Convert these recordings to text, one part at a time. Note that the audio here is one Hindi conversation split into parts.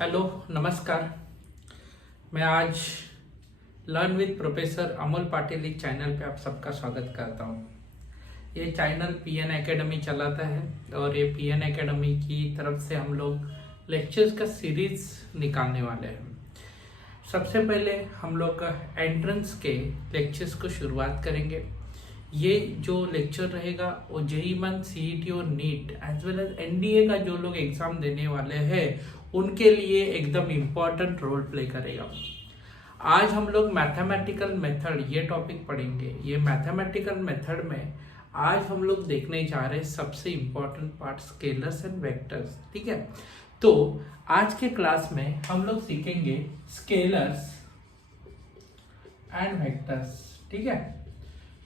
हेलो नमस्कार। मैं आज learn with professor Amol Patil इस चैनल पे आप सबका स्वागत करता हूँ। ये चैनल पीएन एकेडमी चलाता है और ये पीएन एकेडमी की तरफ से हम लोग लेक्चर्स का सीरीज निकालने वाले हैं। सबसे पहले हम लोग एंट्रेंस के लेक्चर्स को शुरुआत करेंगे। ये जो लेक्चर रहेगा वो जेईई मेंस, सीईटी और NEET as well as NDA का जो लोग एग्जाम देने वाले हैं उनके लिए एकदम इम्पॉर्टेंट रोल प्ले करेगा। आज हम लोग मैथमेटिकल मेथड ये टॉपिक पढ़ेंगे। ये मैथमेटिकल मेथड में आज हम लोग देखने जा रहे हैं सबसे important part scalars and vectors. ठीक है, तो आज के क्लास में हम लोग सीखेंगे स्केलर्स एंड वेक्टर्स। ठीक है,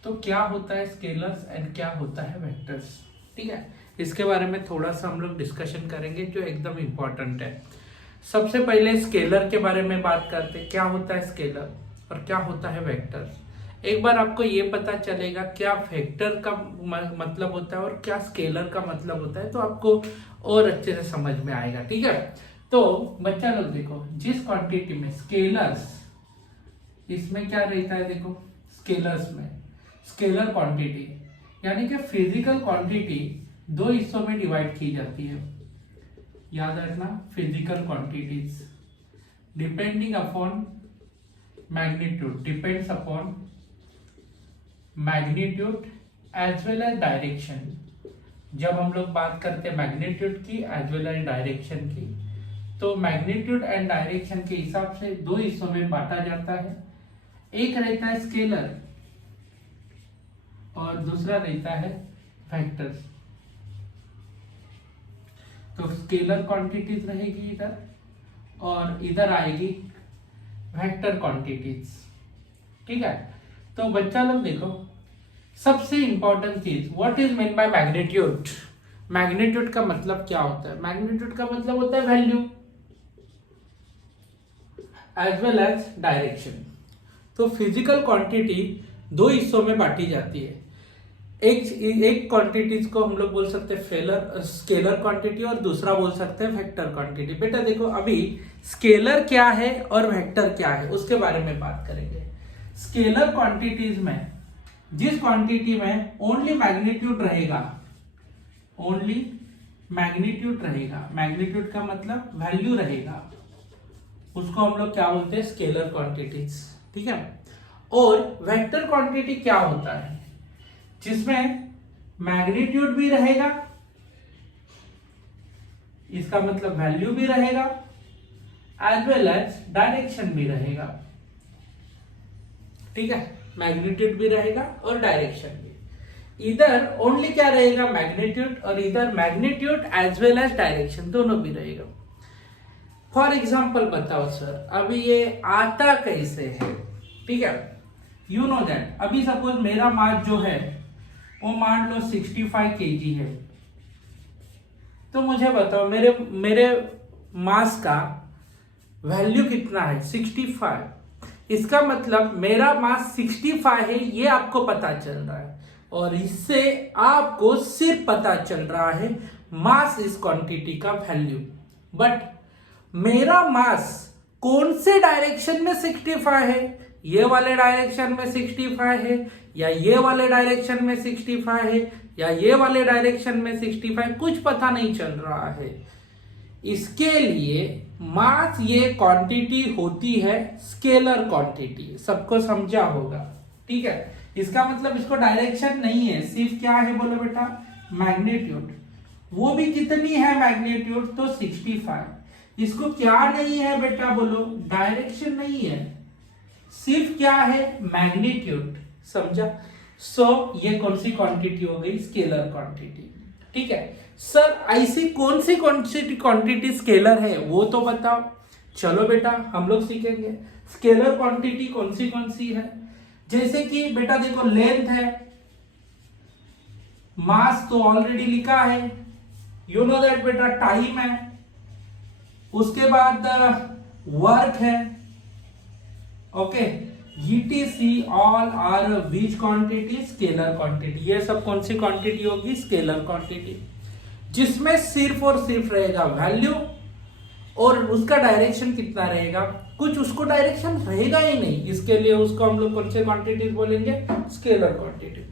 तो क्या होता है स्केलर्स एंड क्या होता है वेक्टर्स। ठीक है, इसके बारे में थोड़ा सा हम लोग डिस्कशन करेंगे जो एकदम इम्पोर्टेंट है। सबसे पहले स्केलर के बारे में बात करते हैं। क्या होता है स्केलर और क्या होता है वेक्टर। एक बार आपको ये पता चलेगा क्या वेक्टर का मतलब होता है और क्या स्केलर का मतलब होता है तो आपको और अच्छे से समझ में आएगा। ठीक है, तो बच्चा लोग देखो, जिस क्वांटिटी में स्केलर्स, इसमें क्या रहता है, देखो स्केलर्स में स्केलर क्वांटिटी यानी कि फिजिकल क्वांटिटी दो हिस्सों में डिवाइड की जाती है। याद रखना, physical quantities depending upon magnitude, depends upon magnitude as well as direction. जब हम लोग बात करते हैं मैग्नीट्यूड की एज वेल एज डायरेक्शन की, तो मैग्नीट्यूड एंड डायरेक्शन के हिसाब से दो हिस्सों में बांटा जाता है। एक रहता है स्केलर और दूसरा रहता है वेक्टर्स। तो स्केलर क्वांटिटीज रहेगी इधर और इधर आएगी वेक्टर क्वांटिटीज। ठीक है, तो बच्चा लोग देखो, सबसे इंपॉर्टेंट चीज what is mean by magnitude. Magnitude का मतलब क्या होता है? मैग्नीट्यूड का मतलब होता है value as well as direction. तो फिजिकल क्वांटिटी दो हिस्सों में बांटी जाती है। एक क्वांटिटीज को हम लोग बोल सकते हैं स्केलर क्वांटिटी और दूसरा बोल सकते हैं वेक्टर क्वांटिटी। बेटा देखो, अभी स्केलर क्या है और वेक्टर क्या है उसके बारे में बात करेंगे। स्केलर क्वांटिटीज में जिस क्वांटिटी में ओनली मैग्नीट्यूड रहेगा, ओनली मैग्नीट्यूड रहेगा, मैग्नीट्यूड का मतलब वैल्यू रहेगा, उसको हम लोग क्या बोलते हैं? Scalar quantities. ठीक है, और वेक्टर क्वांटिटी क्या होता है? जिसमें मैग्नीट्यूड भी रहेगा, इसका मतलब वैल्यू भी रहेगा, एज वेल एज डायरेक्शन भी रहेगा। ठीक है, मैग्नीट्यूड भी रहेगा और डायरेक्शन भी। इधर ओनली क्या रहेगा? मैग्नीट्यूड, और इधर magnitude as well as direction दोनों भी रहेगा। फॉर एग्जाम्पल बताओ सर, अभी ये आता कैसे है? ठीक है, यू नो दैट अभी सपोज मेरा मास जो है वो मान लो 65 kg है, तो मुझे बताओ मेरे मास का वैल्यू कितना है? 65। इसका मतलब मेरा मास 65 है, ये आपको पता चल रहा है, और इससे आपको सिर्फ पता चल रहा है मास इस क्वांटिटी का वैल्यू। बट मेरा मास कौन से डायरेक्शन में 65 है? ये वाले डायरेक्शन में 65 है, या ये वाले डायरेक्शन में 65 है, या ये वाले डायरेक्शन में 65, कुछ पता नहीं चल रहा है। इसके लिए मास ये क्वांटिटी होती है स्केलर क्वांटिटी। सबको समझा होगा? ठीक है, इसका मतलब इसको डायरेक्शन नहीं है, सिर्फ क्या है बोलो बेटा? मैग्नीट्यूड। वो भी कितनी है मैग्नीट्यूड? तो 65। इसको क्या नहीं है बेटा बोलो? डायरेक्शन नहीं है, सिर्फ क्या है? मैग्नीट्यूड। समझा? सो ये कौन सी क्वांटिटी हो गई? Scalar quantity. ठीक है सर, ऐसी कौन सी क्वांटिटी स्केलर है वो तो बताओ। चलो बेटा हम लोग सीखेंगे स्केलर क्वांटिटी कौन सी है। जैसे कि बेटा देखो, लेंथ है, मास तो ऑलरेडी लिखा है, यू नो दैट बेटा, टाइम है, उसके बाद वर्क है। Okay, ETC all are which quantity? Scalar quantity. ये सब कौन सी क्वांटिटी होगी? स्केलर क्वांटिटी, जिसमें सिर्फ और सिर्फ रहेगा वैल्यू और उसका डायरेक्शन कितना रहेगा, कुछ उसको डायरेक्शन रहेगा ही नहीं, इसके लिए उसको हम लोग कौन से क्वांटिटी बोलेंगे, स्केलर क्वांटिटी।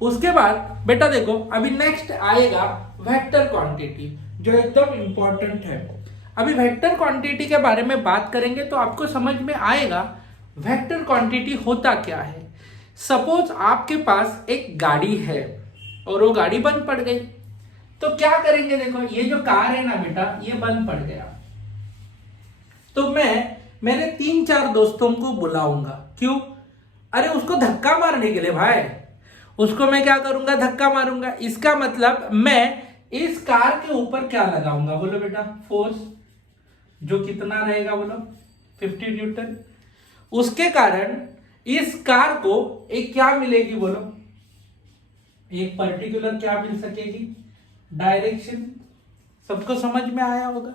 उसके बाद बेटा देखो अभी नेक्स्ट आएगा वेक्टर क्वांटिटी, जो एकदम इंपॉर्टेंट है। अभी वेक्टर क्वांटिटी के बारे में बात करेंगे तो आपको समझ में आएगा वेक्टर क्वांटिटी होता क्या है। सपोज आपके पास एक गाड़ी है और वो गाड़ी बंद पड़ गई, तो क्या करेंगे, देखो ये जो कार है ना बेटा, ये बंद पड़ गया, तो मेरे 3-4 दोस्तों को बुलाऊंगा, क्यों, अरे उसको धक्का मारने के लिए भाई, उसको मैं क्या करूंगा, धक्का मारूंगा। इसका मतलब मैं इस कार के ऊपर क्या लगाऊंगा, बोलो बेटा, फोर्स, जो कितना रहेगा, बोलो 50 न्यूटन। उसके कारण इस कार को एक क्या मिलेगी, बोलो, एक पर्टिकुलर क्या मिल सकेगी, डायरेक्शन। सबको समझ में आया होगा।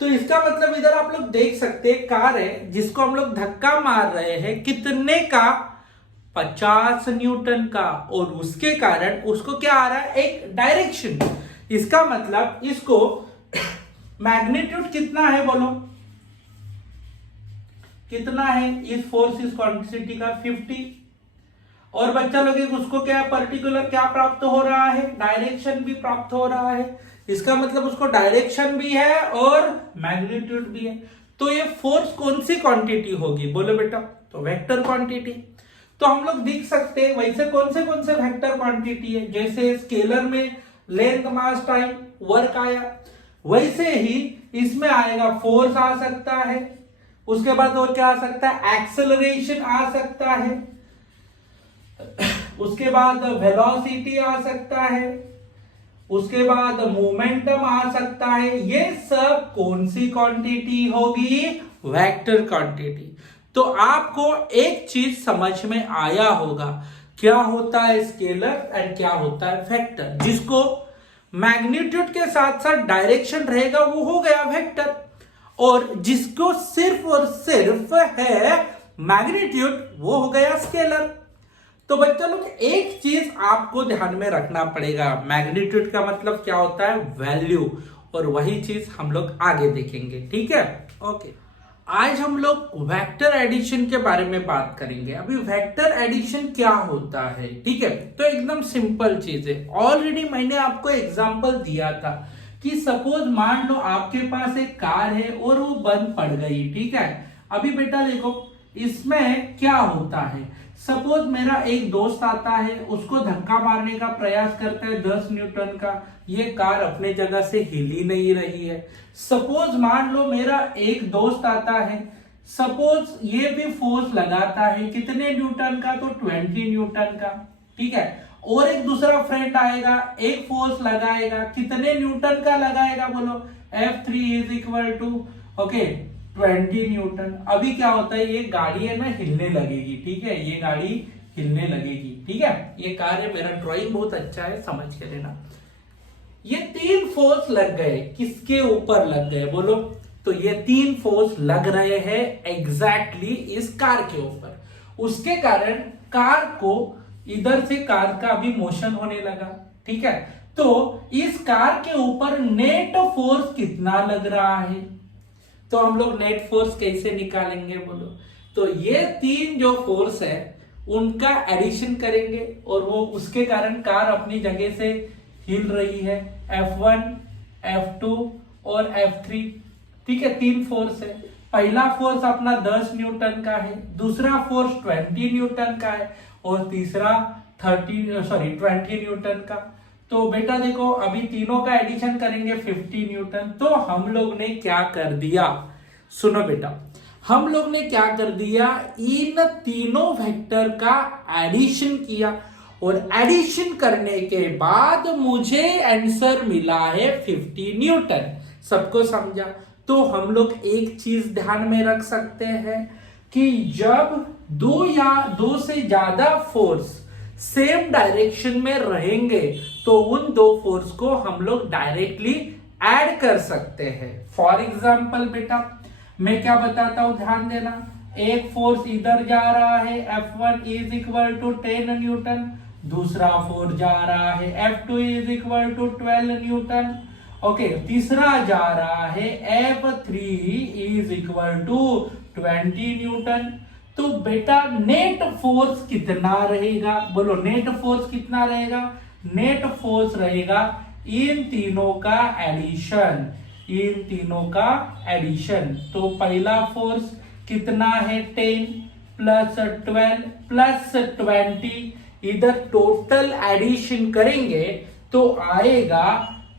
तो इसका मतलब इधर आप लोग देख सकते हैं, कार है जिसको हम लोग धक्का मार रहे हैं, कितने का, 50 न्यूटन का, और उसके कारण उसको क्या आ रहा है, एक डायरेक्शन। इसका मतलब इसको मैग्नीट्यूड कितना है, बोलो कितना है इस फोर्स, इस क्वांटिटी का, 50। और बच्चा लोग उसको क्या पर्टिकुलर क्या प्राप्त हो रहा है, डायरेक्शन भी प्राप्त हो रहा है। इसका मतलब उसको डायरेक्शन भी है और मैग्नीट्यूड भी है। तो ये फोर्स कौन सी क्वांटिटी होगी, बोलो बेटा, तो वेक्टर क्वांटिटी। तो हम लोग देख सकते हैं वैसे कौन से वेक्टर क्वांटिटी है, जैसे स्केलर में लेंथ मास टाइम वर्क आया, वैसे ही इसमें आएगा फोर्स आ सकता है, उसके बाद और क्या आ सकता है, एक्सेलरेशन आ सकता है, उसके बाद वेलोसिटी आ सकता है, उसके बाद मोमेंटम आ सकता है। ये सब कौन सी क्वांटिटी होगी, वेक्टर क्वांटिटी। तो आपको एक चीज समझ में आया होगा, क्या होता है स्केलर एंड क्या होता है वेक्टर। जिसको मैग्नीट्यूड के साथ साथ डायरेक्शन रहेगा वो हो गया वेक्टर, और जिसको सिर्फ और सिर्फ है मैग्नीट्यूड वो हो गया स्केलर। तो बच्चों लोग एक चीज आपको ध्यान में रखना पड़ेगा, मैग्नीट्यूड का मतलब क्या होता है, वैल्यू, और वही चीज हम लोग आगे देखेंगे, ठीक है। ओके, आज हम लोग वेक्टर एडिशन के बारे में बात करेंगे। अभी वेक्टर एडिशन क्या होता है, ठीक है, तो एकदम सिंपल चीज है। ऑलरेडी मैंने आपको एग्जांपल दिया था कि सपोज मान लो आपके पास एक कार है और वो बंद पड़ गई, ठीक है। अभी बेटा देखो इसमें क्या होता है, सपोज मेरा एक दोस्त आता है, उसको धक्का मारने का प्रयास करता है 10 न्यूटन का, ये कार अपने जगह से हिल ही नहीं रही है। सपोज मान लो मेरा एक दोस्त आता है, सपोज ये भी फोर्स लगाता है, कितने न्यूटन का, तो 20 न्यूटन का, ठीक है। और एक दूसरा फ्रेंड आएगा, एक फोर्स लगाएगा, कितने न्यूटन का लगाएगा, बोलो F3 is equal to okay 20 newton. अभी क्या होता है, ये गाड़ी है ना हिलने लगेगी, ठीक है, ये गाड़ी हिलने लगेगी, ठीक है। ये कार है, मेरा ड्राइंग बहुत अच्छा है, समझ के लेना। ये 3 फोर्स लग गए, किसके ऊपर लग गए, बोलो, तो ये 3 फोर्स लग रहे हैं एग्जैक्टली इस कार के ऊपर। उसके कारण कार को इधर से कार का अभी मोशन होने लगा, ठीक है। तो इस कार के ऊपर नेट फोर्स कितना लग रहा है, तो हम लोग नेट फोर्स कैसे निकालेंगे, बोलो, तो ये 3 जो फोर्स है उनका एडिशन करेंगे, और वो उसके कारण कार अपनी जगह से हिल रही है, F1, F2 और F3, ठीक है। 3 फोर्स है। पहला फोर्स अपना 10 न्यूटन का है, दूसरा फोर्स 20 न्यूटन का है, और तीसरा 20 न्यूटन का। तो बेटा देखो अभी तीनों का एडिशन करेंगे 50 न्यूटन। तो हम लोग ने क्या कर दिया, सुनो बेटा, हम लोग ने क्या कर दिया, इन तीनों वेक्टर का एडिशन किया, और एडिशन करने के बाद मुझे आंसर मिला है 50 न्यूटन। सबको समझा। तो हम लोग एक चीज ध्यान में रख सकते हैं कि जब 2 या 2 से ज्यादा फोर्स सेम डायरेक्शन में रहेंगे तो उन 2 फोर्स को हम लोग डायरेक्टली ऐड कर सकते हैं। फॉर एग्जाम्पल बेटा मैं क्या बताता हूं, ध्यान देना। एक फोर्स इधर जा रहा है, F1 is equal to 10 newton, दूसरा फोर्स जा रहा है F2 is equal to 12 newton, okay तीसरा जा रहा है F3 is equal to 20 Newton. तो बेटा नेट फोर्स कितना रहेगा, बोलो नेट फोर्स कितना रहेगा। नेट फोर्स रहेगा इन तीनों का एडिशन, इन तीनों का एडिशन। तो पहला फोर्स कितना है 10 प्लस 12 प्लस 20, इधर टोटल एडिशन करेंगे तो आएगा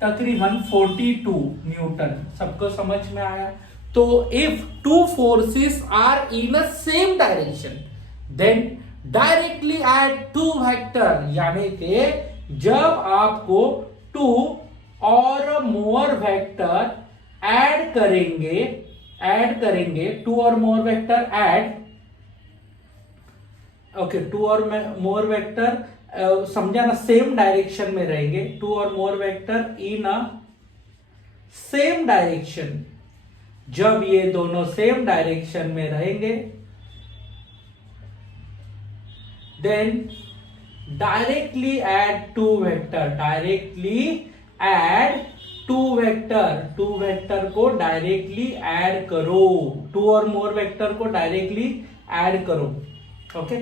तकरीबन 42 न्यूटन। सबको समझ में आया। तो if two forces are in a same direction then directly add two vector, यानी कि जब आपको टू और मोर वेक्टर ऐड करेंगे टू और more vector add, okay two और मोर वेक्टर समझा ना, सेम डायरेक्शन में रहेंगे। टू और more vector in a same direction, जब ये दोनों सेम डायरेक्शन में रहेंगे then directly add two vector, directly add two vector को डायरेक्टली ऐड करो, टू और मोर वेक्टर को डायरेक्टली ऐड करो। ओके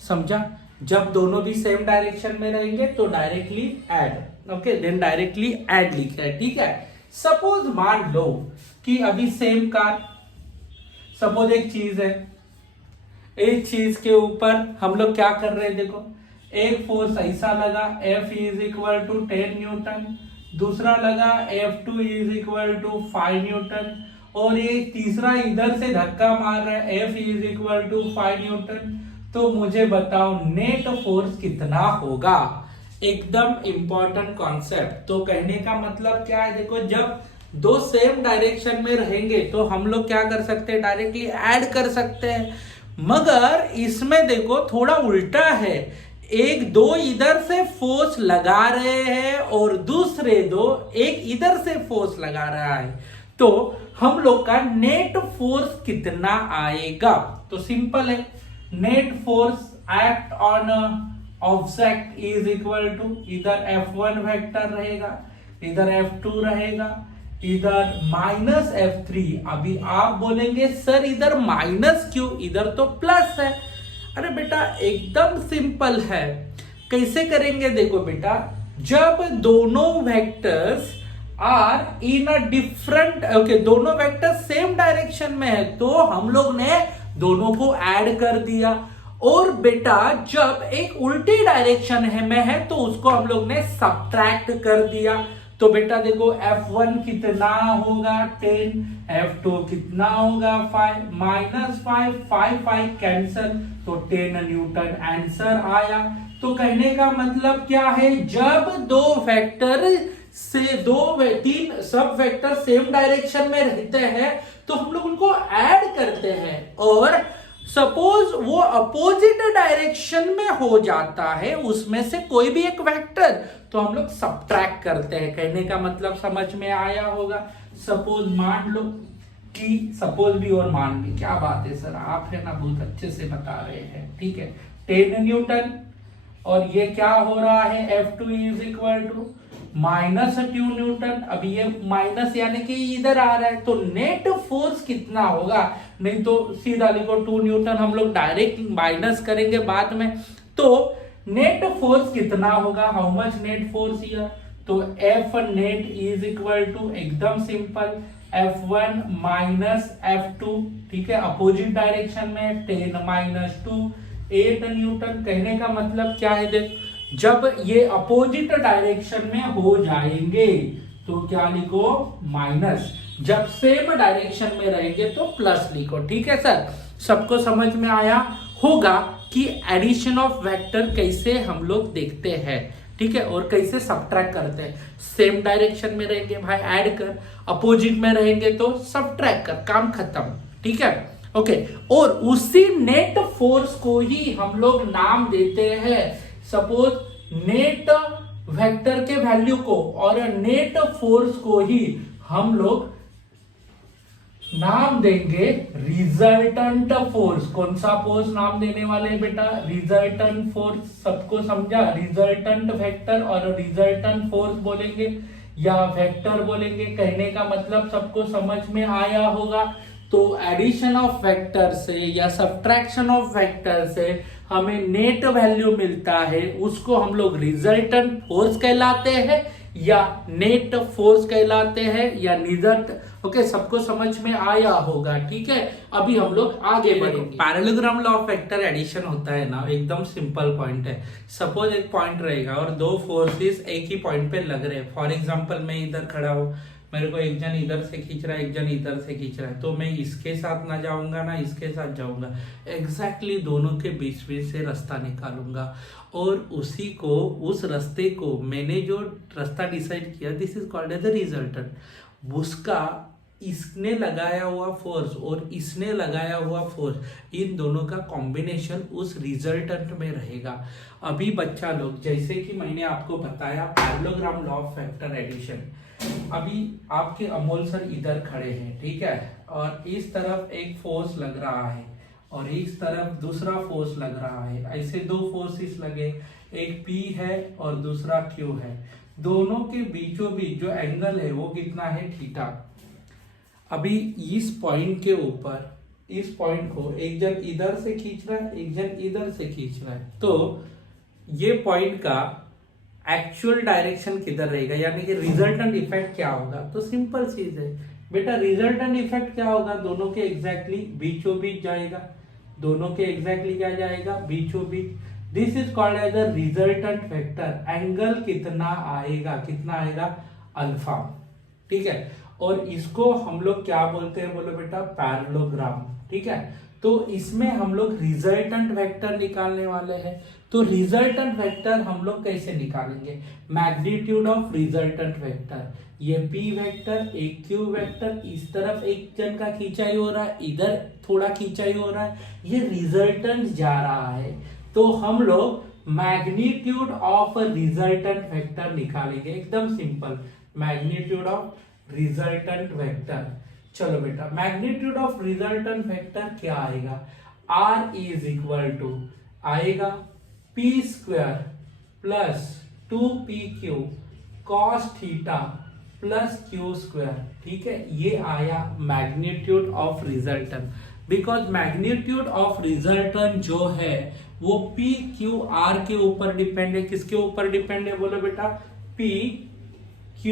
समझा। जब दोनों भी सेम डायरेक्शन में रहेंगे तो directly add, okay then directly add लिखा है, ठीक है। सपोज मान लो कि अभी सेम कार, सपोज एक चीज है, एक चीज के ऊपर हम लोग क्या कर रहे हैं, देखो एक फोर्स ऐसा लगा F is equal to 10 newton, दूसरा लगा F2 is equal to 5 Newton, और ये तीसरा इधर से धक्का मार रहा है F is equal to 5 newton. तो मुझे बताओ नेट फोर्स कितना होगा। एकदम इंपॉर्टेंट कॉन्सेप्ट। तो कहने का मतलब क्या है, देखो जब दो सेम डायरेक्शन में रहेंगे तो हम लोग क्या कर सकते हैं, डायरेक्टली ऐड कर सकते हैं। मगर इसमें देखो थोड़ा उल्टा है, एक दो इधर से फोर्स लगा रहे हैं और दूसरे दो एक इधर से फोर्स लगा रहा है, तो हम लोग का नेट फोर्स कितना आएगा। तो सिंपल है, net force act on object is equal to, इधर F1 वेक्टर रहेगा, इधर F2 रहेगा, इधर माइनस F3। अभी आप बोलेंगे सर इधर माइनस क्यों, इधर तो प्लस है। अरे बेटा एकदम सिंपल है, कैसे करेंगे, देखो बेटा जब दोनों vectors are in a different, okay दोनों वेक्टर सेम डायरेक्शन में है तो हम लोग ने दोनों को ऐड कर दिया। और बेटा जब एक उल्टी डायरेक्शन में है तो उसको हम लोग ने सब्ट्रैक्ट कर दिया। तो बेटा देखो F1 कितना होगा 10, F2 कितना होगा 5, माइनस 5 कैंसल, तो 10 न्यूटन आंसर आया। तो कहने का मतलब क्या है, जब दो वेक्टर से तीन सब वेक्टर सेम डायरेक्शन में रहते हैं तो हम लोग उनको ऐड करते हैं, और सपोज वो अपोजिट डायरेक्शन में हो जाता है उसमें से कोई भी एक वेक्टर, तो हम लोग सब्ट्रैक्ट करते हैं। कहने का मतलब समझ में आया होगा। सपोज मान लो कि सपोज भी और मान भी, क्या बात है सर आप है ना बहुत अच्छे से बता रहे हैं, ठीक है 10 न्यूटन, और ये क्या हो रहा है F2 is equal to minus 2 newton. अब ये माइनस यानी कि इधर आ रहा है, तो नेट फोर्स कितना होगा, नहीं तो सीधा लिखो 2 न्यूटन, हम लोग डायरेक्ट माइनस करेंगे बाद में। तो नेट फोर्स कितना होगा, how much net force here, तो F net is equal to एकदम सिंपल F1 माइनस F2, ठीक है अपोजिट डायरेक्शन में 10 माइनस 2 8 न्यूटन। कहने का मतलब क्या है, देख जब ये अपोजिट डायरेक्शन में हो जाएंगे तो क्या लिखो माइनस, जब सेम डायरेक्शन में रहेंगे तो प्लस लिखो, ठीक है सर। सबको समझ में आया होगा कि एडिशन ऑफ वेक्टर कैसे हम लोग देखते हैं, ठीक है, और कैसे सब्ट्रैक्ट करते हैं। सेम डायरेक्शन में रहेंगे भाई ऐड कर, अपोजिट में रहेंगे तो सब्ट्रैक्ट कर, काम खत्म, ठीक है ओके। और उसी नेट फोर्स को ही हम लोग नाम देते हैं, सपोज नेट वेक्टर के वैल्यू को और नेट फोर्स को ही हम लोग नाम देंगे रिजल्टेंट फोर्स। कौन सा फोर्स नाम देने वाले हैं बेटा, रिजल्टेंट फोर्स। सबको समझा, रिजल्टेंट वेक्टर और रिजल्टेंट फोर्स बोलेंगे। या वेक्टर बोलेंगे। कहने का मतलब सबको समझ में आया होगा। तो एडिशन ऑफ वेक्टर से या सब्ट्रैक्शन ऑफ वेक्टर से हमें नेट वैल्यू मिलता है, उसको हम लोग रिजल्टेंट फोर्स कहलाते हैं या नेट फोर्स कहलाते हैं या रिजल्ट। ओके, सबको समझ में आया होगा, ठीक है। अभी हम लोग आगे बढ़ेंगे। Parallelogram law of vector addition होता है ना, एकदम सिंपल पॉइंट है। सपोज एक पॉइंट रहेगा और दो फोर्सेस एक ही पॉइंट पे लग रहे हैं। फॉर एग्जांपल मैं इधर खड़ा हूं, मेरे को एक जन इधर से खींच रहा है, एक जन इधर से खींच रहा है, तो मैं इसके साथ ना जाऊंगा ना इसके साथ जाऊंगा, एग्जैक्टली दोनों के बीच में से रास्ता निकालूंगा और उसी को, उस रास्ते को मैंने जो रास्ता डिसाइड किया, this is called as the resultant. उसका इसने लगाया हुआ फोर्स और इसने लगाया हुआ फोर्स, इन दोनों का कॉम्बिनेशन उस रिजल्टेंट में रहेगा। अभी बच्चा लोग, जैसे कि मैंने आपको बताया parallelogram law of vector addition, अभी आपके अमोल सर इधर खड़े हैं, ठीक है, और इस तरफ एक फोर्स लग रहा है और इस तरफ दूसरा फोर्स लग रहा है। ऐसे दो फोर्सेस लगे, एक P है और दूसरा Q है। दोनों के बीचों बीच जो एंगल है वो कितना है, थीटा। अभी इस पॉइंट के ऊपर, इस पॉइंट को एक जन इधर से खींच रहा है, एक जन इधर से खींच रहा है, तो ये पॉइंट का एक्चुअल डायरेक्शन किधर रहेगा, यानी कि रिजल्टेंट इफेक्ट क्या होगा। तो सिंपल चीज है बेटा, रिजल्टेंट इफेक्ट क्या होगा, दोनों के एग्जैक्टली बीचों बीच जाएगा। दोनों के एग्जैक्टली क्या जाएगा, बीचों बीच। This is called as the resultant vector. Angle कितना आएगा, कितना आएगा, अल्फा, ठीक है। और इसको हम लोग क्या बोलते हैं, बोलो बेटा, पैरेललोग्राम, ठीक है। तो इसमें हम लोग रिजल्टेंट वेक्टर निकालने वाले हैं। तो रिजल्टेंट वेक्टर हम लोग कैसे निकालेंगे, मैग्नीट्यूड ऑफ रिजल्टेंट वेक्टर, ये P वेक्टर, एक Q वेक्टर, इस तरफ एक जन का खींचाई हो रहा है, इधर थोड़ा खींचाई हो रहा है, ये रिजल्टेंट जा रहा है। तो हम लोग मैग्नीट्यूड ऑफ रिजल्टेंट वेक्टर निकालेंगे, एकदम simple, magnitude of resultant vector. चलो बेटा, मैग्नीट्यूड ऑफ रिजल्टेंट वेक्टर क्या आएगा, R इज इक्वल टू आएगा P square plus 2PQ cos theta plus Q square, ठीक है। ये आया magnitude of resultant. Because magnitude of resultant जो है वो P Q R के ऊपर डिपेंड है। किसके ऊपर डिपेंड है, बोलो बेटा, P Q,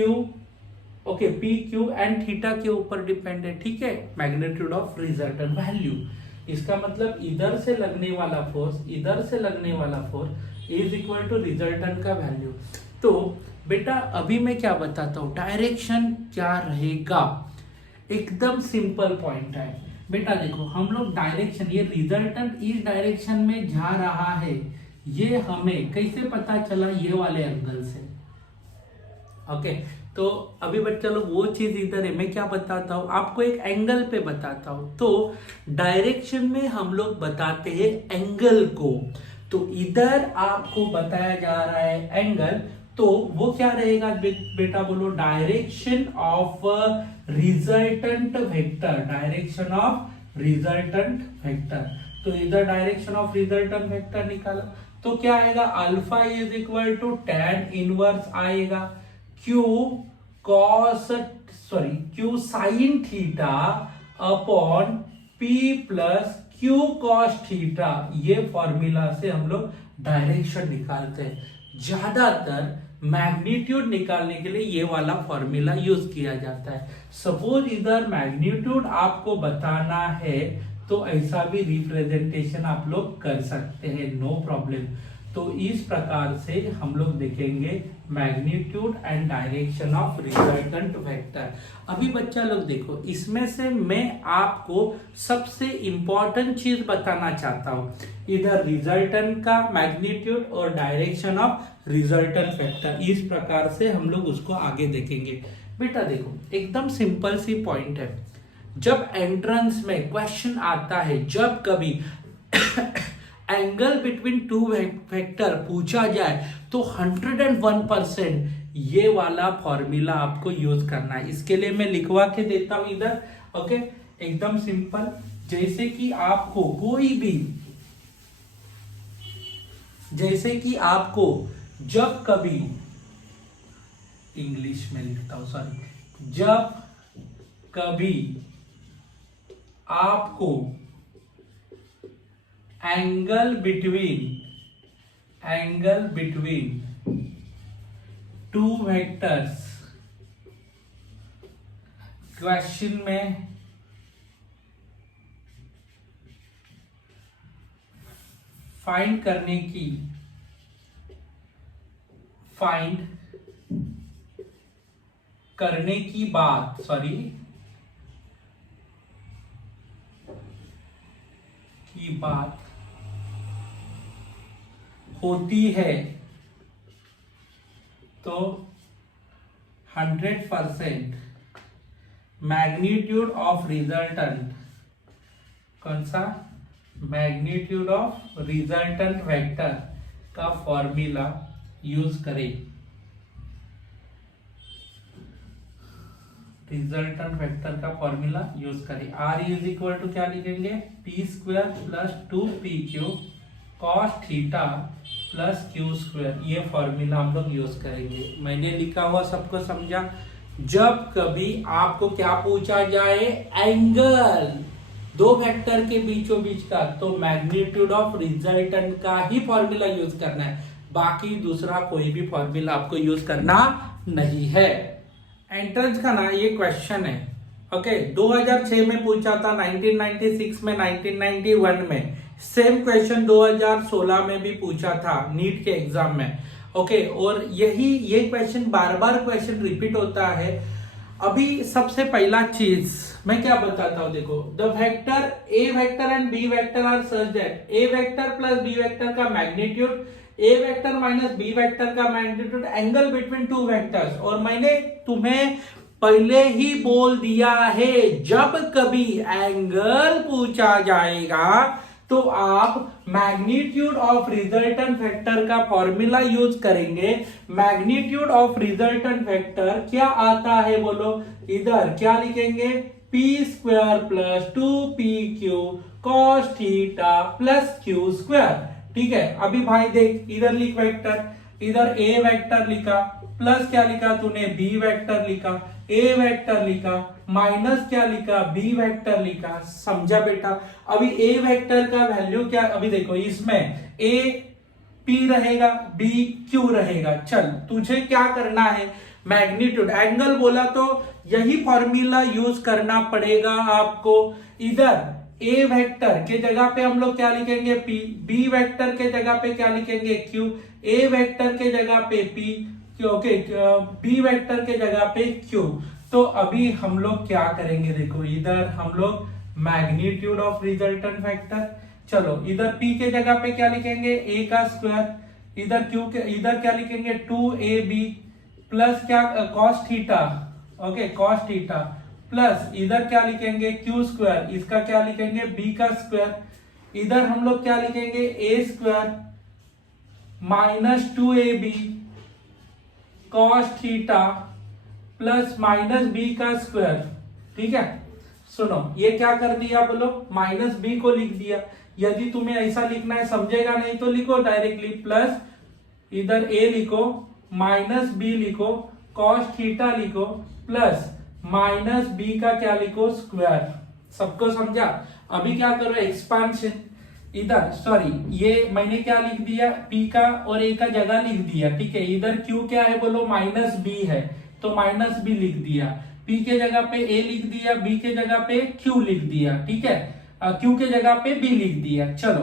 okay, P Q and theta के ऊपर डिपेंड है, ठीक है। मैग्नीट्यूड ऑफ रिजल्टेंट वैल्यू, इसका मतलब इधर से लगने वाला फोर्स, इधर से लगने वाला force is equal to resultant का वैल्यू। तो बेटा अभी मैं क्या बताता हूं, डायरेक्शन क्या रहेगा, एकदम सिंपल पॉइंट है बेटा। देखो हम लोग डायरेक्शन, ये रिजल्टेंट इस डायरेक्शन में जा रहा है, ये हमें कैसे पता चला, ये वाले एंगल से, ओके। तो अभी बच्चा लोग वो चीज इधर है, मैं क्या बताता हूं आपको, एक एंगल पे बताता हूं। तो डायरेक्शन में हम लोग बताते हैं एंगल को। तो इधर आपको बताया जा रहा है एंगल, तो वो क्या रहेगा बेटा, बोलो, direction of resultant vector, direction of resultant vector. तो इधर डायरेक्शन ऑफ रिजल्टेंट वेक्टर निकाला, तो क्या आएगा, alpha is equal to tan inverse आएगा Q sine theta upon P plus Q cos theta. ये फॉर्मूला से हम लोग डायरेक्शन निकालते हैं। ज्यादातर मैग्नीट्यूड निकालने के लिए ये वाला फॉर्मूला यूज किया जाता है। सपोज इधर मैग्नीट्यूड आपको बताना है तो ऐसा भी रिप्रेजेंटेशन आप लोग कर सकते हैं, नो प्रॉब्लम। तो इस प्रकार से हम लोग देखेंगे magnitude and direction of resultant vector. अभी बच्चा लोग देखो, इसमें से मैं आपको सबसे इंपॉर्टेंट चीज बताना चाहता हूं, इधर रिजल्टेंट का मैग्नीट्यूड और डायरेक्शन ऑफ रिजल्टेंट वेक्टर, इस प्रकार से हम लोग उसको आगे देखेंगे। बेटा देखो एकदम सिंपल सी पॉइंट है, जब एंट्रेंस में क्वेश्चन आता है, जब कभी एंगल बिटवीन टू वेक्टर पूछा जाए तो 101% ये वाला फॉर्मूला आपको यूज करना है। इसके लिए मैं लिखवा के देता हूं इधर, ओके, एकदम सिंपल। जैसे कि आपको कोई भी, जैसे कि आपको जब कभी इंग्लिश में लिखता हूं, सॉरी। जब कभी आपको angle between two vectors question में फाइंड करने की बात होती है तो 100% मैग्नीट्यूड ऑफ रिजल्टेंट, कौन सा, मैग्नीट्यूड ऑफ रिजल्टेंट वेक्टर का फॉर्मूला यूज करें। रिजल्टेंट वेक्टर का फॉर्मूला यूज करें। R इज इक्वल टू क्या लिखेंगे, p square plus 2pq cos theta plus q square, ये फॉर्मूला हम लोग यूज करेंगे। मैंने लिखा हुआ सबको समझा। जब कभी आपको क्या पूछा जाए, एंगल दो वेक्टर के बीचों बीच का, तो मैग्नीट्यूड ऑफ रिजल्टेंट का ही फॉर्मूला यूज करना है, बाकी दूसरा कोई भी फॉर्मूला आपको यूज करना नहीं है। एंट्रेंस का ना ये क्वेश्चन है, ओके, 2006 में पूछा था, 1996 में, 1991 में, सेम क्वेश्चन 2016 में भी पूछा था नीट के एग्जाम में, ओके। और ये क्वेश्चन बार बार क्वेश्चन रिपीट होता है। अभी सबसे पहला चीज मैं क्या बताता हूं, देखो, the vector A vector and B vector are such that A vector plus B vector का magnitude, A vector minus B vector का magnitude, angle between two vectors. और मैंने तुम्हें पहले ही बोल दिया है, जब कभी एंगल पूछा जाएगा तो आप मैग्नीट्यूड ऑफ रिजल्टेंट वेक्टर का फॉर्मूला यूज करेंगे। मैग्नीट्यूड ऑफ रिजल्टेंट वेक्टर क्या आता है बोलो, इधर क्या लिखेंगे, p square plus 2pq cos theta plus q square, ठीक है। अभी भाई देख, इधर लिख वेक्टर, इधर a वेक्टर लिखा, प्लस क्या लिखा तूने, b वेक्टर लिखा, a वेक्टर लिखा, माइनस क्या लिखा, b वेक्टर लिखा, समझा बेटा। अभी a वेक्टर का वैल्यू क्या, अभी देखो इसमें a p रहेगा, b q रहेगा। चल तुझे क्या करना है, मैग्नीट्यूड, एंगल बोला तो यही फॉर्मूला यूज करना पड़ेगा आपको। इधर a वेक्टर के जगह पे हम लोग क्या लिखेंगे, p, b वेक्टर के जगह पे क्या लिखेंगे, q, a वेक्टर के जगह पे p, ओके, बी वेक्टर के जगह पे q। तो अभी हम लोग क्या करेंगे, देखो इधर हम लोग मैग्नीट्यूड ऑफ रिजल्टेंट वेक्टर, चलो इधर p के जगह पे क्या लिखेंगे, a का स्क्वायर, इधर q के, इधर क्या लिखेंगे 2ab प्लस क्या cos theta, okay, cos theta, plus इधर क्या लिखेंगे q स्क्वायर, इसका क्या लिखेंगे b का स्क्वायर, इधर हम लोग क्या लिखेंगे a square minus 2ab cos theta plus minus B का स्क्वायर, ठीक है। सुनो, ये क्या कर दिया बोलो, माइनस बी को लिख दिया। यदि तुम्हें ऐसा लिखना है, समझेगा नहीं तो लिखो डायरेक्टली, प्लस इधर a लिखो, माइनस बी लिखो, cos थीटा लिखो, प्लस माइनस बी का क्या लिखो, स्क्वायर। सबको समझा। अभी क्या करो, एक्सपांशन, इधर सॉरी, ये मैंने क्या लिख दिया, p का और a का जगह लिख दिया, ठीक है। इधर q क्या है बोलो, माइनस b है, तो माइनस b लिख दिया, p के जगह पे a लिख दिया, b के जगह पे q लिख दिया, ठीक है, q के जगह पे b लिख दिया। चलो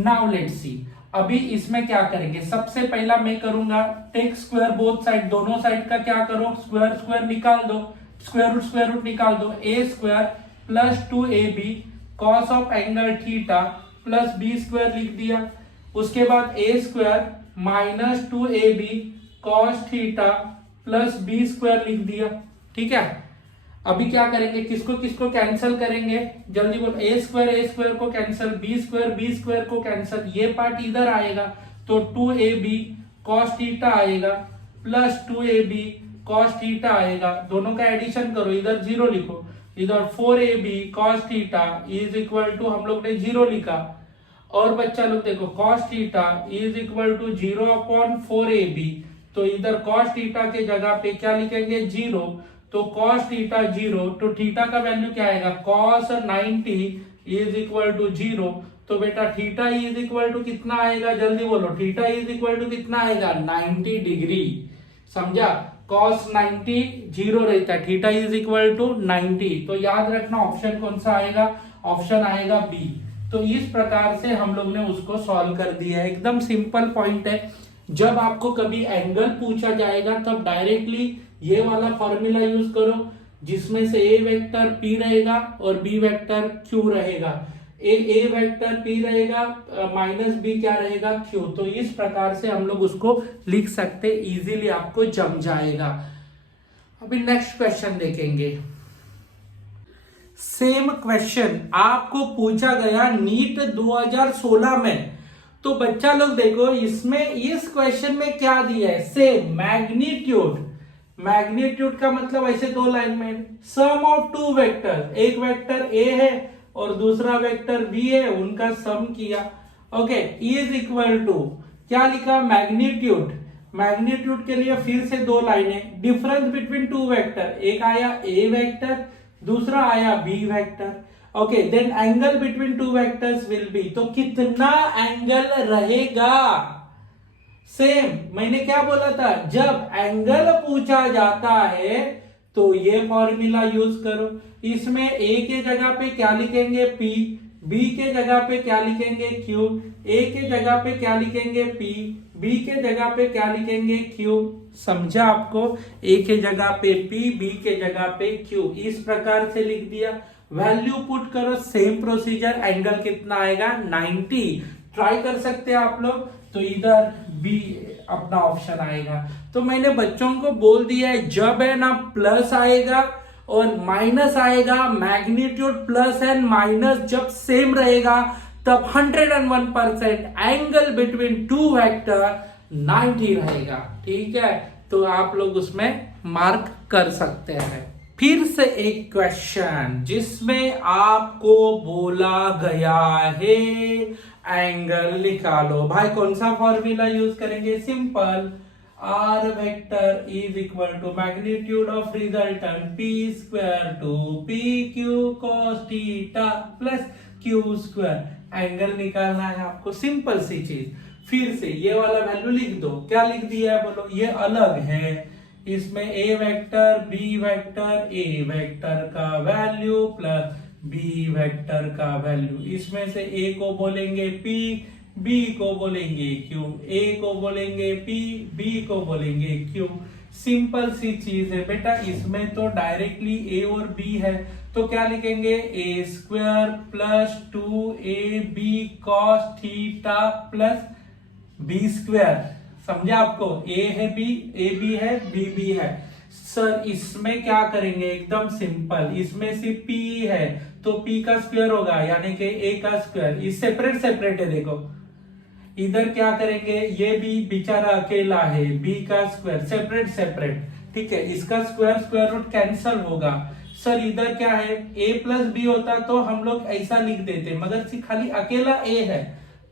नाउ लेट्स सी, अभी इसमें क्या करेंगे, सबसे पहला मैं करूंगा टेक स्क्वायर बोथ साइड, दोनों साइड का क्या करो, स्क्वायर स्क्वायर निकाल दो, स्क्वायर रूट निकाल दो, a square plus 2ab cos of angle theta plus B square लिख दिया। उसके बाद a square minus 2ab cos theta plus B square लिख दिया, ठीक है। अभी क्या करेंगे, किसको किसको कैंसिल करेंगे, जल्दी बोलो, a स्क्वायर को कैंसिल, b स्क्वायर को कैंसिल, ये पार्ट इधर आएगा तो 2ab cos थीटा आएगा प्लस 2ab cos थीटा आएगा, दोनों का एडिशन करो, इधर जीरो लिखो, इधर 4ab cos theta is equal to, हम लोग ने जीरो लिखा, और बच्चा लोग देखो cos theta is equal to 0/4ab तो इधर cos थीटा के जगह पे क्या लिखेंगे 0, तो cos थीटा 0, तो थीटा का वैल्यू क्या आएगा cos 90 इज इक्वल टू 0। तो बेटा थीटा इज इक्वल टू कितना आएगा, जल्दी बोलो, थीटा इज इक्वल टू कितना आएगा 90 डिग्री, समझा। cos 90 0 रहता है, थीटा इज इक्वल टू 90, तो याद रखना ऑप्शन कौन सा आएगा, ऑप्शन आएगा बी। तो इस प्रकार से हम लोग ने उसको सॉल्व कर दिया है, एकदम सिंपल पॉइंट है। जब आपको कभी एंगल पूछा जाएगा तब डायरेक्टली ये वाला फॉर्मूला यूज करो, जिसमें से ए वेक्टर पी रहेगा और बी वेक्टर क्यू रहेगा। ए वेक्टर पी रहेगा, माइनस बी क्या रहेगा क्यू। तो इस प्रकार से हम लोग उसको लिख सकते, इजीली आपको जम जाएगा। अभी नेक्स्ट क्वेश्चन देखेंगे। सेम क्वेश्चन आपको पूछा गया नीट 2016 में। तो बच्चा लोग देखो, इसमें इस क्वेश्चन में क्या दिया है, सेम मैग्नीट्यूड। मैग्नीट्यूड का मतलब ऐसे दो लाइन में, सम ऑफ टू वेक्टर, एक वेक्टर ए है और दूसरा वेक्टर बी है, उनका सम किया। ओके, इज इक्वल टू क्या लिखा, मैग्नीट्यूड। मैग्नीट्यूड के लिए फिर से दो लाइनें, डिफरेंस बिटवीन टू वेक्टर, एक आया ए वेक्टर, दूसरा आया B vector. Okay, then angle between two vectors will be, तो कितना एंगल रहेगा। सेम मैंने क्या बोला था, जब एंगल पूछा जाता है तो ये फॉर्मूला यूज करो। इसमें ए के जगह पे क्या लिखेंगे P, B के जगह पे क्या लिखेंगे Q, A के जगह पे क्या लिखेंगे P, B के जगह पे क्या लिखेंगे Q। समझा आपको, A के जगह पे P, B के जगह पे Q, इस प्रकार से लिख दिया। वैल्यू पुट करो, सेम प्रोसीजर, एंगल कितना आएगा 90। ट्राई कर सकते हैं आप लोग, तो इधर बी अपना ऑप्शन आएगा। तो मैंने बच्चों को बोल दिया है, जब है ना प्लस आएगा और माइनस आएगा, मैग्नीट्यूड प्लस एंड माइनस जब सेम रहेगा तब 101% एंगल बिटवीन टू वेक्टर 90 रहेगा। ठीक है, तो आप लोग उसमें मार्क कर सकते हैं। फिर से एक क्वेश्चन जिसमें आपको बोला गया है एंगल निकालो। भाई कौन सा फॉर्मूला यूज करेंगे, simple, R vector is equal to magnitude of resultant P square two P Q cos theta plus Q square. Angle निकालना है आपको, सिंपल सी चीज। फिर से ये वाला वैल्यू लिख दो, क्या लिख दिया है बोलो, ये अलग है, इसमें ए vector B vector, A vector का वैल्यू प्लस बी वेक्टर का वैल्यू, इसमें से ए को बोलेंगे P, B को बोलेंगे Q, A को बोलेंगे P, B को बोलेंगे Q। सिंपल सी चीज है बेटा, इसमें तो डायरेक्टली A और B है, तो क्या लिखेंगे A square plus 2AB cos theta plus B square. समझा आपको, ए है बी, ए बी है, बी बी है। सर इसमें क्या करेंगे, एकदम सिंपल, इसमें से P है तो P का स्क्वायर होगा, यानी कि A का स्क्वायर। ये सेपरेट सेपरेट है, देखो इधर क्या करेंगे, ये भी बेचारा अकेला है, B का स्क्वायर, सेपरेट सेपरेट। ठीक है, इसका स्क्वायर स्क्वायर रूट कैंसल होगा। सर इधर क्या है, A प्लस बी होता तो हम लोग ऐसा लिख देते, मगर सिर्फ खाली अकेला A है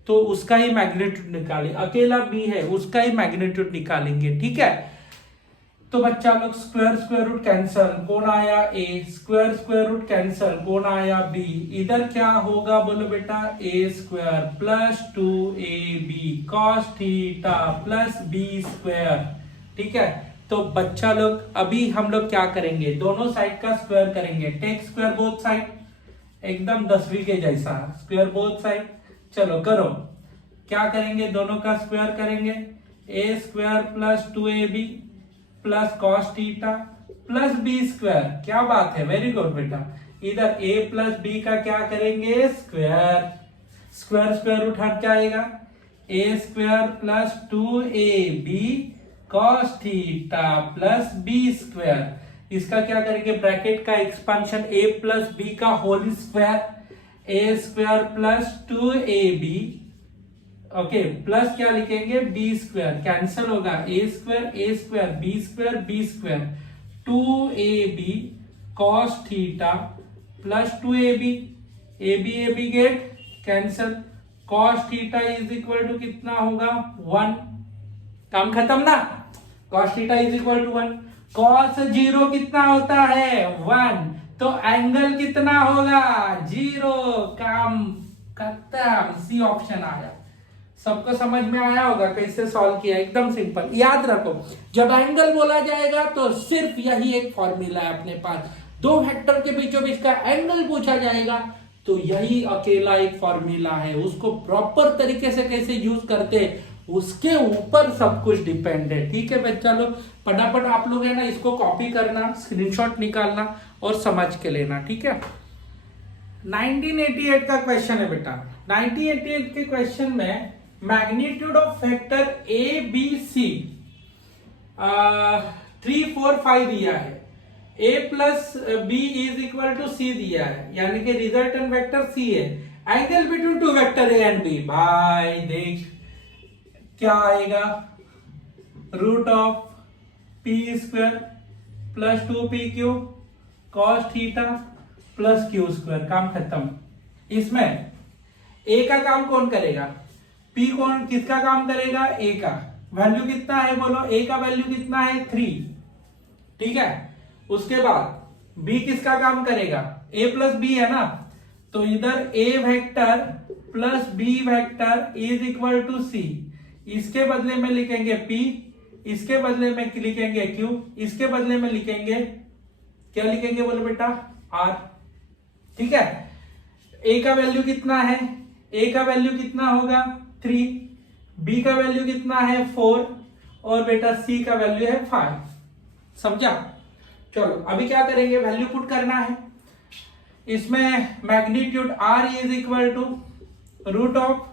तो उसका ही मैग्नीट्यूड निकालें, अकेला बी है उसका ही मैग्नीट्यूड निकालेंगे। ठीक है, तो बच्चा लोग स्क्वायर स्क्वायर रूट कैंसल, कौन आया A, square square root cancel, कौन आया बी। इधर क्या होगा बोलो बेटा, A square plus 2AB cos theta plus B square. ठीक है, तो बच्चा लोग अभी हम लोग क्या करेंगे, दोनों साइड का स्क्वायर करेंगे, टेक स्क्वायर बोथ साइड, एकदम 10वीं के जैसा, स्क्वायर बोथ साइड। चलो करो, क्या करेंगे, दोनों का स्क्वायर करेंगे, A square plus 2AB plus cos theta plus B square. क्या बात है, वेरी गुड बेटा। इधर a प्लस बी का क्या करेंगे, स्क्वायर, स्क्वायर स्क्वायर रूट हट जाएगा, A square plus 2AB cos theta plus B square. इसका क्या करेंगे, ब्रैकेट का एक्सपांशन, a प्लस बी का whole square, A square plus 2AB, okay, plus क्या लिखेंगे, बी स्क्वायर, कैंसल होगा, A square B square 2AB cos theta plus 2AB, AB get cancel, cos theta is equal to कितना होगा 1। काम खत्म ना, cos theta is equal to 1। cos 0 कितना होता है 1, तो एंगल कितना होगा 0। काम खत्म, सी ऑप्शन आया। सबको समझ में आया होगा कैसे सॉल्व किया, एकदम सिंपल। याद रखो जब एंगल बोला जाएगा तो सिर्फ यही एक फॉर्मूला है अपने पास। दो वेक्टर के बीचों बीच का एंगल पूछा जाएगा तो यही अकेला एक फॉर्मूला है। उसको प्रॉपर तरीके से कैसे यूज करते उसके ऊपर सब कुछ डिपेंड है। ठीक है बच्चा लोग, फटाफट आप लोग है ना इसको कॉपी करना, स्क्रीनशॉट निकालना और समझ के लेना। ठीक है, 1988 का क्वेश्चन है बेटा। 1988 के क्वेश्चन में magnitude of factor A B C 3 4 5 दिया है, a plus B is equal to C दिया है, यानी कि रिजल्टेंट वेक्टर सी है। Angle between two vector A and B, भाई देख क्या आएगा, root of P square plus 2pq cos theta plus Q square. काम खत्म। इसमें ए का काम कौन करेगा, पी कौन किसका काम करेगा, ए का। वैल्यू कितना है बोलो, ए का वैल्यू कितना है 3। ठीक है, उसके बाद बी किसका काम करेगा, ए प्लस बी है ना, तो इधर A vector plus B vector is equal to C. इसके बदले में लिखेंगे P, इसके बदले में लिखेंगे Q, इसके बदले में लिखेंगे क्या लिखेंगे बोलो बेटा R। ठीक है, A का वैल्यू कितना है, A का वैल्यू कितना होगा 3, B का वैल्यू कितना है 4 और बेटा C का वैल्यू है 5। समझा। चलो अभी क्या करेंगे, वैल्यू पुट करना है। इसमें magnitude R is equal to root of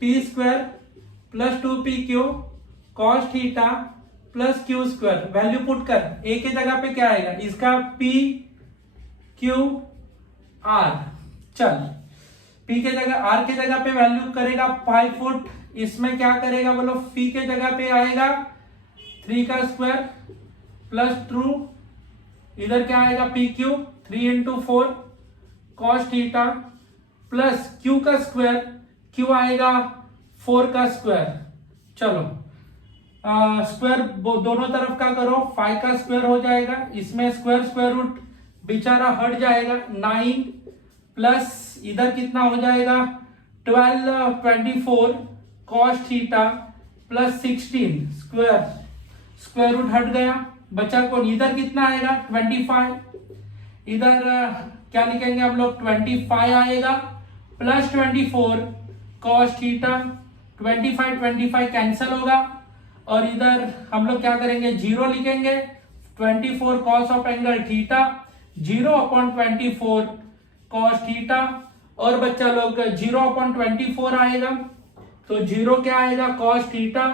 P square plus 2pq cos theta plus Q square. Value put कर, ए के जगह पे क्या आएगा, इसका p q r। चल p के जगह r के जगह पे वैल्यू करेगा 5 फुट, इसमें क्या करेगा बोलो, p के जगह पे आएगा 3 का स्क्वायर प्लस ट्रू, इधर क्या आएगा P Q 3 into 4 cos theta plus Q का स्क्वायर, क्यू आएगा 4 का स्क्वायर। चलो स्क्वायर दोनों तरफ का करो, 5 का स्क्वायर हो जाएगा, इसमें स्क्वायर स्क्वायर रूट बेचारा हट जाएगा 9 प्लस इधर कितना हो जाएगा 12 24 cos theta plus 16 square, square root हट गया, बचा कौन, इधर कितना आएगा 25, इधर क्या लिखेंगे हम लोग 25 आएगा प्लस 24 कॉस थीटा, 25 कैंसिल होगा और इधर हम लोग क्या करेंगे 0 लिखेंगे, 24 cos of angle theta 0/24 cos theta और बच्चा लोग 0/24 आएगा तो 0 क्या आएगा कॉस थीटा।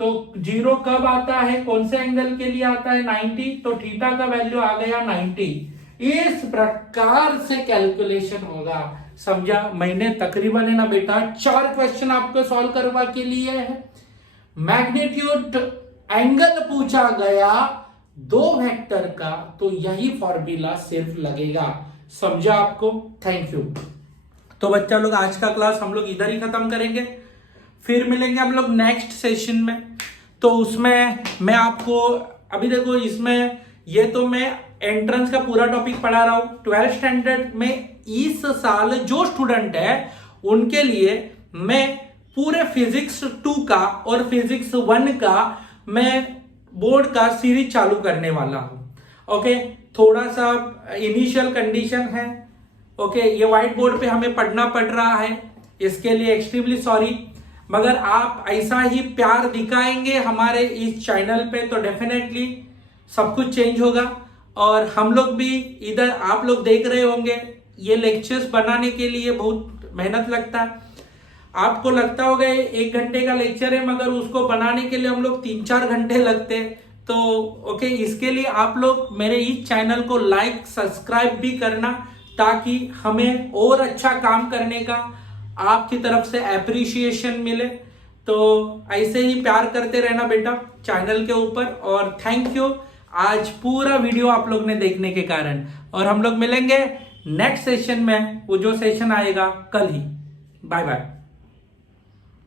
तो 0 कब आता है, कौन से एंगल के लिए आता है 90, तो थीटा का वैल्यू आ गया 90। इस प्रकार से कैलकुलेशन होगा। समझा। मैंने तकरीबन है ना बेटा 4 क्वेश्चन आपको सॉल्व करवा के लिए है। मैग्नीट्यूड एंगल पूछा गया 2 वेक्टर का, तो यही फॉर्मूला सिर्फ लगेगा। समझा आपको। Thank you. तो बच्चा लोग आज का क्लास हम लोग इधर ही खत्म करेंगे, फिर मिलेंगे हम लोग नेक्स्ट सेशन में। तो उसमें मैं आपको अभी देखो, इसमें ये तो मैं एंट्रेंस का पूरा टॉपिक पढ़ा रहा हूं। 12th स्टैंडर्ड में इस साल जो स्टूडेंट है उनके लिए मैं पूरे फिजिक्स 2 का और फिजिक्स 1 का मैं बोर्ड का सीरीज चालू करने वाला हूं। ओके, थोड़ा सा इनिशियल कंडीशन है। ओके, ये व्हाइट बोर्ड पे हमें पढ़ना पड़ रहा है, इसके लिए एक्सट्रीमली सॉरी। मगर आप ऐसा ही प्यार दिखाएंगे हमारे इस चैनल पे तो डेफिनेटली सब कुछ चेंज होगा। और हम लोग भी इधर, आप लोग देख रहे होंगे, ये लेक्चर्स बनाने के लिए बहुत मेहनत लगता है। आपको लगता होगा 1 घंटे का लेक्चर है, मगर उसको बनाने के लिए हम लोग 3-4 घंटे लगते हैं। तो ओके, इसके लिए आप लोग मेरे इस चैनल को लाइक सब्सक्राइब भी करना, ताकि हमें और अच्छा काम करने का आपकी तरफ से एप्रिसिएशन मिले। तो ऐसे ही प्यार करते रहना बेटा चैनल के ऊपर। और थैंक यू आज पूरा वीडियो आप लोग ने देखने के कारण। और हम लोग मिलेंगे नेक्स्ट सेशन में, वो जो सेशन आएगा कल ही। Bye bye.